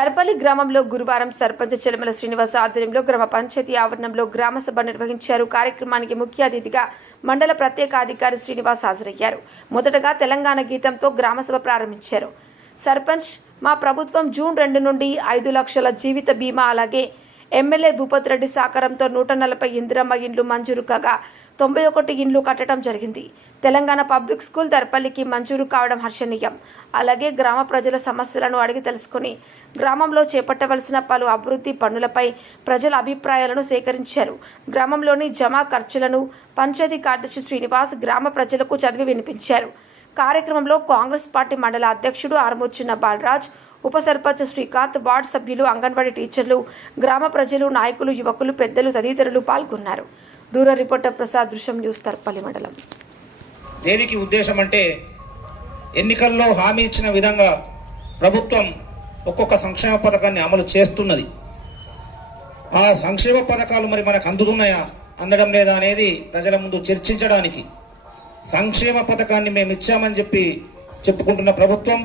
దర్పల్లి గ్రామంలో గురువారం సర్పంచ్ చెలమల శ్రీనివాస్ ఆధ్వర్యంలో గ్రామ పంచాయతీ ఆవరణంలో గ్రామ సభ నిర్వహించారు. కార్యక్రమానికి ముఖ్య అతిథిగా మండల ప్రత్యేక అధికారి శ్రీనివాస్ హాజరయ్యారు. మొదటగా తెలంగాణ గీతంతో గ్రామ సభ ప్రారంభించారు. సర్పంచ్ మా ప్రభుత్వం జూన్ 2 నుండి 5 లక్షల జీవిత బీమా అలాగే ఎమ్మెల్యే భూపత్ రెడ్డి సహకారంతో 140 ఇందిరమ్మ ఇండ్లు మంజూరు కాగా 91 ఇండ్లు కట్టడం జరిగింది. తెలంగాణ పబ్లిక్ స్కూల్ దర్పల్లికి మంజూరు కావడం హర్షణీయం. అలాగే గ్రామ ప్రజల సమస్యలను అడిగి తెలుసుకుని గ్రామంలో చేపట్టవలసిన పలు అభివృద్ధి పనులపై ప్రజల అభిప్రాయాలను స్వీకరించారు. గ్రామంలోని జమా ఖర్చులను పంచాయతీ కార్యదర్శి శ్రీనివాస్ గ్రామ ప్రజలకు చదివి వినిపించారు. కార్యక్రమంలో కాంగ్రెస్ పార్టీ మండల అధ్యక్షుడు ఆర్మూర్చిన బాలరాజ్, ఉప సర్పంచ్ శ్రీకాంత్, వార్డు సభ్యులు, అంగన్వాడీ టీచర్లు, గ్రామ ప్రజలు, నాయకులు, యువకులు, పెద్దలు తదితరులు పాల్గొన్నారు. రూరల్ రిపోర్టర్ ప్రసాద్, దృశ్యం న్యూస్, దర్పల్లి మండలం. దేనికి ఉద్దేశం అంటే ఎన్నికల్లో హామీ ఇచ్చిన విధంగా ప్రభుత్వం ఒక్కొక్క సంక్షేమ పథకాన్ని అమలు చేస్తున్నది. ఆ సంక్షేమ పథకాలు మరి మనకు అందుతున్నాయా, అందడం లేదా అనేది ప్రజల ముందు చర్చించడానికి సంక్షేమ పథకాన్ని మేము ఇచ్చామని చెప్పుకుంటున్న ప్రభుత్వం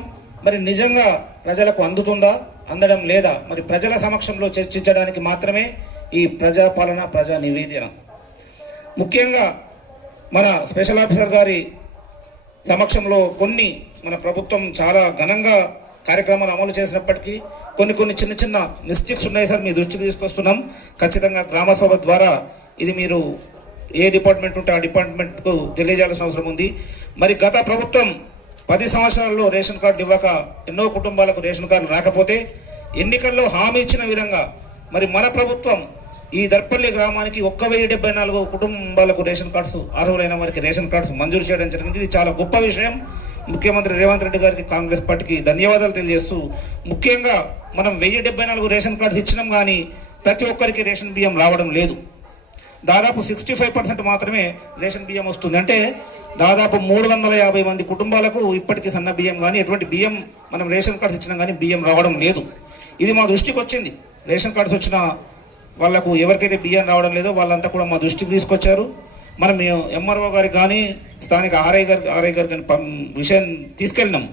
మరి నిజంగా ప్రజలకు అందుతుందా, అందడం లేదా, మరి ప్రజల సమక్షంలో చర్చించడానికి మాత్రమే ఈ ప్రజాపాలన, ప్రజా నివేదన. ముఖ్యంగా మన స్పెషల్ ఆఫీసర్ గారి సమక్షంలో మన ప్రభుత్వం చాలా ఘనంగా కార్యక్రమాలు అమలు చేసినప్పటికీ కొన్ని చిన్న చిన్న మిస్టేక్స్ ఉన్నాయి సార్, మీ దృష్టికి తీసుకొస్తున్నాం. ఖచ్చితంగా గ్రామ సభ ద్వారా ఇది మీరు ఏ డిపార్ట్మెంట్ ఉంటే ఆ డిపార్ట్మెంట్కు తెలియజేయాల్సిన అవసరం ఉంది. మరి గత ప్రభుత్వం 10 సంవత్సరాల్లో రేషన్ కార్డు ఇవ్వక ఎన్నో కుటుంబాలకు రేషన్ కార్డు రాకపోతే ఎన్నికల్లో హామీ ఇచ్చిన విధంగా మరి మన ప్రభుత్వం ఈ దర్పల్లి గ్రామానికి 1074 కుటుంబాలకు రేషన్ కార్డ్స్, అర్హులైన వారికి రేషన్ కార్డ్స్ మంజూరు చేయడం జరిగింది. ఇది చాలా గొప్ప విషయం. ముఖ్యమంత్రి రేవంత్ రెడ్డి గారికి, కాంగ్రెస్ పార్టీకి ధన్యవాదాలు తెలియజేస్తూ, ముఖ్యంగా మనం 1074 రేషన్ కార్డ్స్ ఇచ్చినాం కానీ ప్రతి ఒక్కరికి రేషన్ బియ్యం రావడం లేదు. దాదాపు 65% మాత్రమే రేషన్ బియ్యం వస్తుంది. అంటే దాదాపు 350 మంది కుటుంబాలకు ఇప్పటికీ సన్న బియ్యం కానీ ఎటువంటి బియ్యం మనం రేషన్ కార్డ్స్ ఇచ్చినా కానీ బియ్యం రావడం లేదు. ఇది మా దృష్టికి వచ్చింది. రేషన్ కార్డ్స్ వచ్చిన వాళ్ళకు ఎవరికైతే బియ్యం రావడం లేదో వాళ్ళంతా కూడా మా దృష్టికి తీసుకొచ్చారు. మనం ఎంఆర్ఓ గారికి కానీ స్థానిక ఆర్ఐ గారికి కానీ విషయం తీసుకెళ్ళినాం.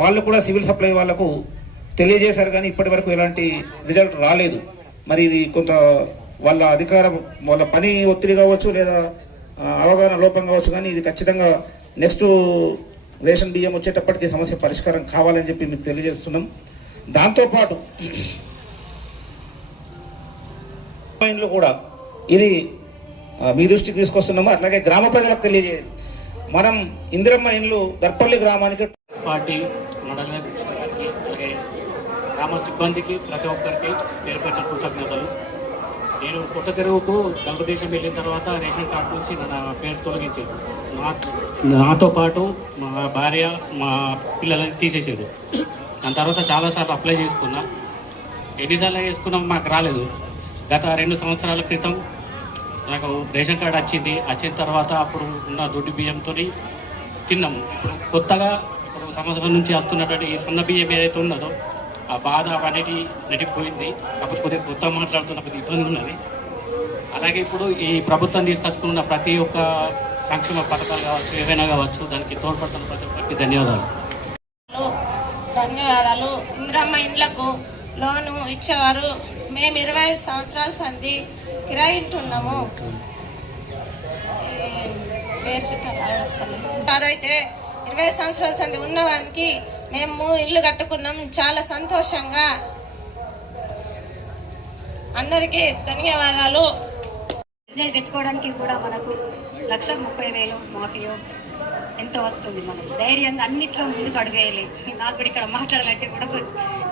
వాళ్ళు కూడా సివిల్ సప్లై వాళ్ళకు తెలియజేశారు కానీ ఇప్పటి వరకు ఎలాంటి రిజల్ట్ రాలేదు. మరి ఇది కొంత వాళ్ళ పని ఒత్తిడి కావచ్చు, లేదా అవగాహన లోపం కావచ్చు, కానీ ఇది ఖచ్చితంగా నెక్స్ట్ రేషన్ బియ్యం వచ్చేటప్పటికి సమస్య పరిష్కారం కావాలని చెప్పి మీకు తెలియజేస్తున్నాం. దాంతోపాటు ఇండ్లు కూడా ఇది మీ దృష్టికి తీసుకొస్తున్నాము. అట్లాగే గ్రామ ప్రజలకు తెలియజేయాలి. మనం ఇందిరమ్మ ఇండ్లు దర్పల్లి గ్రామానికి పార్టీ మండల అధ్యక్షులకి, అలాగే గ్రామ సిబ్బందికి, ప్రతి ఒక్కరికి పేరు పెట్టిన కృతజ్ఞతలు. నేను కొత్త తెరువుకు తెలుగుదేశం వెళ్ళిన తర్వాత రేషన్ కార్డు నుంచి నా పేరు తొలగించేది. నాతో పాటు మా భార్య, మా పిల్లలని తీసేసేది. దాని తర్వాత చాలాసార్లు అప్లై చేసుకున్నా. ఎన్నిసార్లు చేసుకున్నాం మాకు రాలేదు. గత 2 సంవత్సరాల క్రితం నాకు రేషన్ కార్డు వచ్చిన తర్వాత అప్పుడు ఉన్న దొడ్డి బియ్యంతో తిన్నాము. ఇప్పుడు కొత్తగా సంవత్సరం నుంచి వస్తున్నటువంటి ఈ సన్న బియ్యం ఏదైతే ఉన్నదో ఆ బాధ అనేది నడిపోయింది. కాకపోతే కొద్దిగా కొత్త మాట్లాడుతున్న కొద్దిగా ఇబ్బంది ఉన్నది. అలాగే ఇప్పుడు ఈ ప్రభుత్వం తీసుకొచ్చుకున్న ప్రతి ఒక్క సంక్షేమ పథకాలు కావచ్చు, ఏవైనా కావచ్చు, దానికి తోడ్పడుతున్న ప్రతి ఒక్కరికి ధన్యవాదాలు. ఇందిరమ్మ ఇండ్లకు లోను ఇచ్చేవారు. మేము 25 సంవత్సరాల సంది కిరాయి ఇంటున్నాము. అయితే 20 సంవత్సరాల సంది ఉన్నవానికి మేము ఇల్లు కట్టుకున్నాం. చాలా సంతోషంగా. అందరికీ ధన్యవాదాలు. బిజినెస్ పెట్టుకోవడానికి కూడా మనకు 1,30,000 మాఫియో ఎంతో వస్తుంది. మనం ధైర్యంగా అన్నిట్లో ముందుకు అడుగేయాలి. నాకు కూడా ఇక్కడ మాట్లాడాలంటే కూడా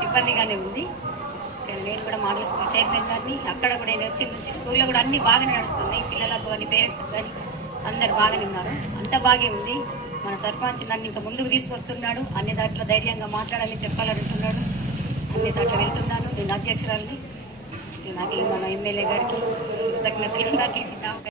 ఇబ్బందిగానే ఉంది. నేను కూడా మోడల్ స్కూల్ చైర్మన్ గారిని, అక్కడ కూడా నేను వచ్చి నుంచి స్కూల్లో కూడా అన్నీ బాగానే నడుస్తున్నాయి. పిల్లలకు కానీ పేరెంట్స్కి కానీ అందరు బాగానే ఉన్నారు. అంత బాగా ఉంది. మన సర్పంచ్ నన్ను ఇంకా ముందుకు తీసుకొస్తున్నాడు. అన్ని దాంట్లో ధైర్యంగా మాట్లాడాలి, చెప్పాలంటున్నాడు. అన్ని దాంట్లో వెళ్తున్నాను. నేను అధ్యక్షురాలని. నాకు మన ఎమ్మెల్యే గారికి కృతజ్ఞతలు. నాకు